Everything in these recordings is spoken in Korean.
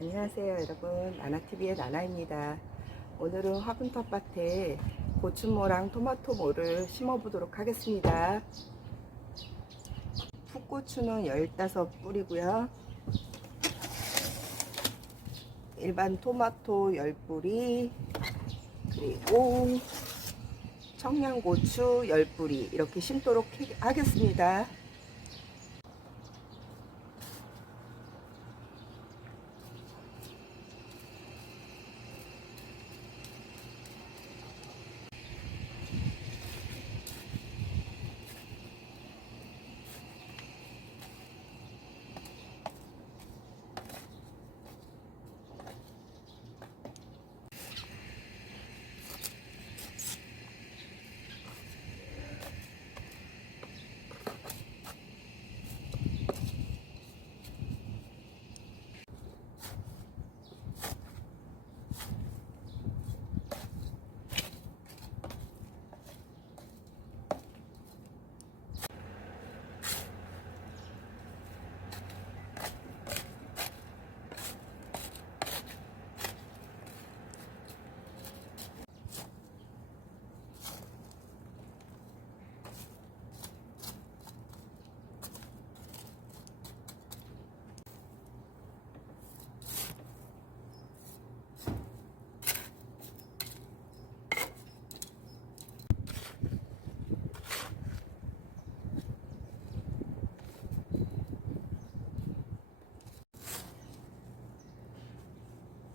안녕하세요 여러분. 나나TV의 나나입니다. 오늘은 화분 텃밭에 고추모랑 토마토모를 심어 보도록 하겠습니다. 풋고추는 15뿌리고요. 일반 토마토 10뿌리 그리고 청양고추 10뿌리 이렇게 심도록 해- 하겠습니다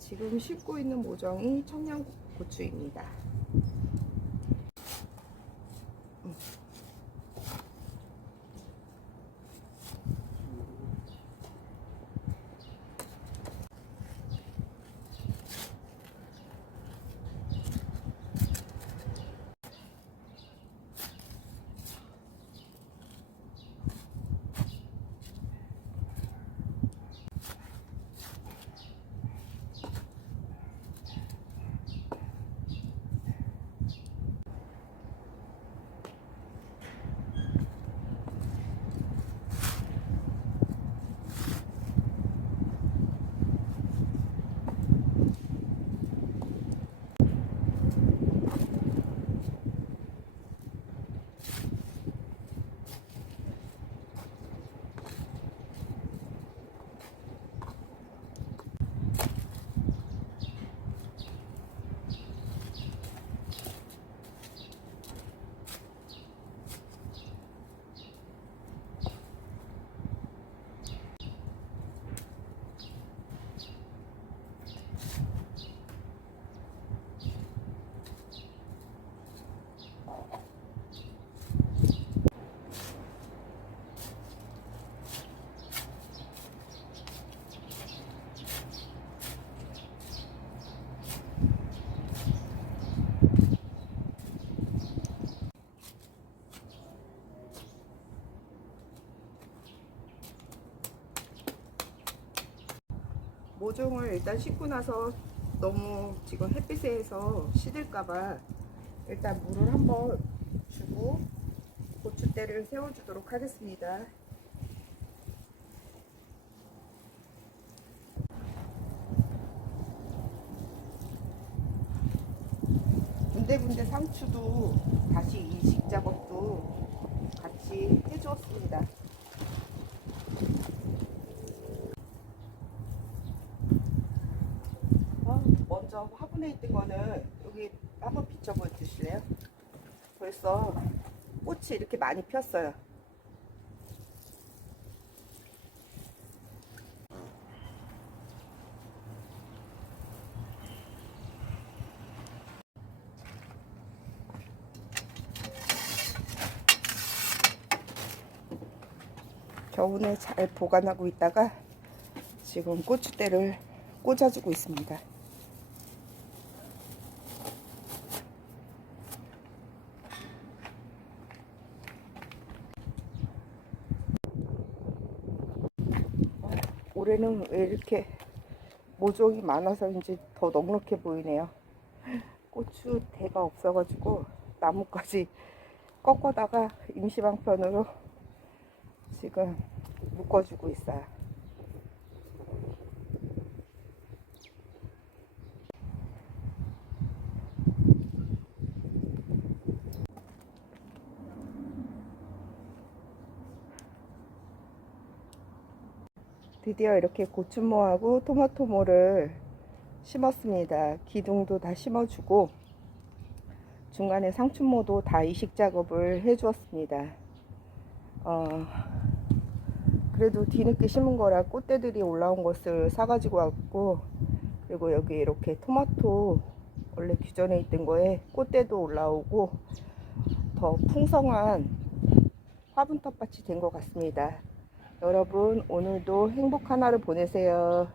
지금 심고 있는 모종이 청양고추입니다. 모종을 일단 씻고 나서 너무 지금 햇빛에서 시들까봐 일단 물을 한번 주고 고추대를 세워주도록 하겠습니다. 군데군데 상추도 다시 이식 작업도 같이 해주었습니다. 어, 화분에 있던 거는 여기 한번 비춰보 주실래요? 벌써 꽃이 이렇게 많이 폈어요. 겨우내 잘 보관하고 있다가 지금 고추대를 꽂아주고 있습니다. 올해는 왜 이렇게 모종이 많아서인지 더 넉넉해 보이네요. 고추 대가 없어가지고 나무까지 꺾어다가 임시방편으로 지금 묶어주고 있어요. 드디어 이렇게 고추모하고 토마토모를 심었습니다. 기둥도 다 심어주고 중간에 상추모도 다 이식 작업을 해주었습니다. 어, 그래도 뒤늦게 심은 거라 꽃대들이 올라온 것을 사가지고 왔고 그리고 여기 이렇게 토마토 원래 규전에 있던 거에 꽃대도 올라오고 더 풍성한 화분 텃밭이 된 것 같습니다. 여러분 오늘도 행복한 하루 보내세요.